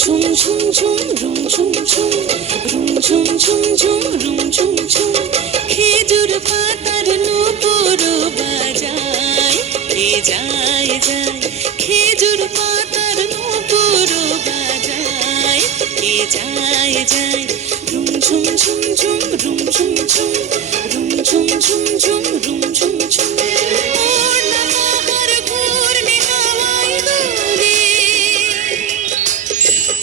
ঝুম ঝুম ঝুম room ঝুম ঝুম room ঝুম ঝুম ঝুম room ঝুম ঝুম খেজুর পাতার নূপুর বাজায় কে যায় যায় খেজুর পাতার নূপুর বাজায় কে যায় যায় রুম ঝুম ঝুম ঝুম রুম ঝুম ঝুম রুম ঝুম ঝুম ঝুম রুম ঝুম ঝুম ওড়না পাহাড় ঘূর্ণি হাওয়ায় দোলে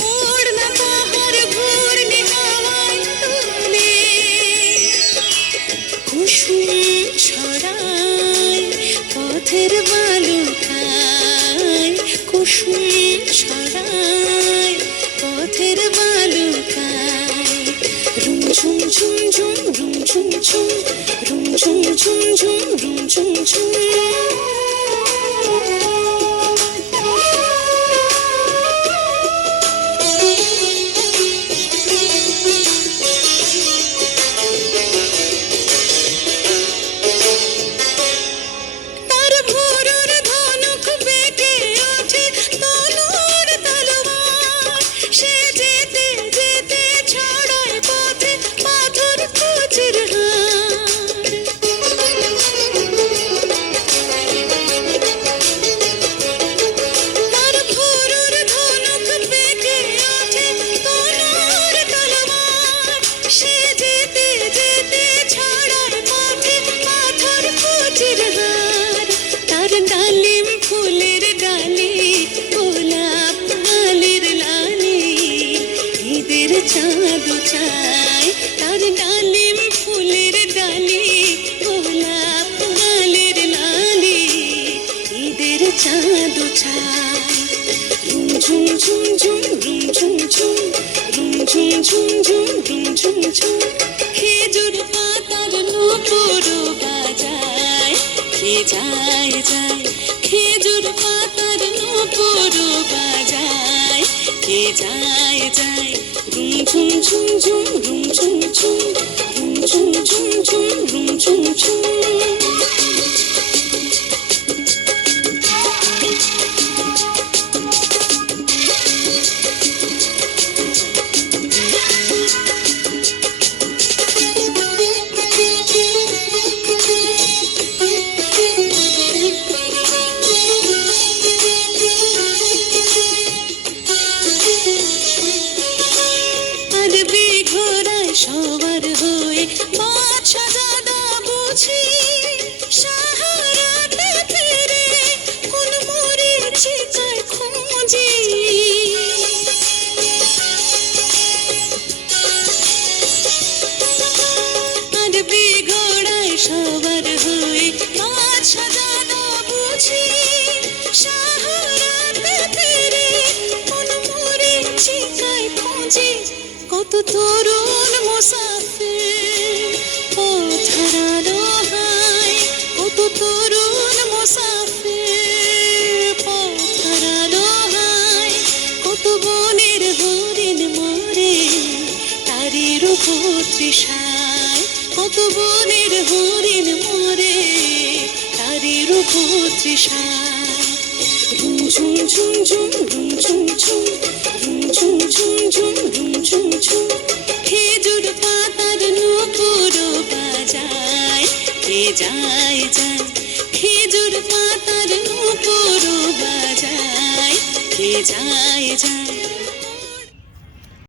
ওড়না পাহাড় ঘূর্ণি হাওয়ায় দোলে কুসুম ছড়ায় পথের বালুকায় কুসুম ছড়ায় পথের বালুকায় রুম ঝুম ঝুম ঝুম রুম ঝুম ঝুম রুম ঝুম ঝুম ঝুম রুম ঝুম ঝুম ডালিম ফুলের ডালি গোলাপ গালের লালি ঈদের চাঁদ চায় তার ডালিম ফুলের ডালি গোলাপ গালের লালি ঈদের চাঁদ চায় রুম ঝুম ঝুম ঝুম রুম ঝুম ঝুম রুম ঝুম ঝুম ঝুম রুম ঝুম ঝুম খেজুর পাতার নূপুর বাজায় কে যায় যায় খেজুর পাতার নূপুর বাজায় কে যায় যায় রুম ঝুম ঝুম ঝুম রুম ঝুম ঝুম রুম ঝুম ঝুম ঝুম রুম ঝুম ঝুম সবার হয়ে বাদশা দাদা বুঝি সাহারাতে ফিরে কোন মরীচিকায় খুঁজি আরবি ঘোড়ায় সবার হয়ে বাদশা দাদা বুঝি সাহারাতে ফিরে কোন মরীচিকায় খুঁজি কত তরুণ মুসাফির পথ হারালো হায় কত তরুণ মুসাফির পথ হারালো হায় কত বনের হরিণ মরে তারই রূপ তৃষায় কত বনের হরিণ মরে তারই রূপ তৃষায় রুম ঝুম ঝুম ঝুম রুম ঝুম ঝুম রুম ঝুম ঝুম ঝুম রুম ঝুম ঝুম খেজুর পাতার নূপুর বাজায় কে যায় যায় খেজুর পাতার নূপুর বাজায় কে যায় যায়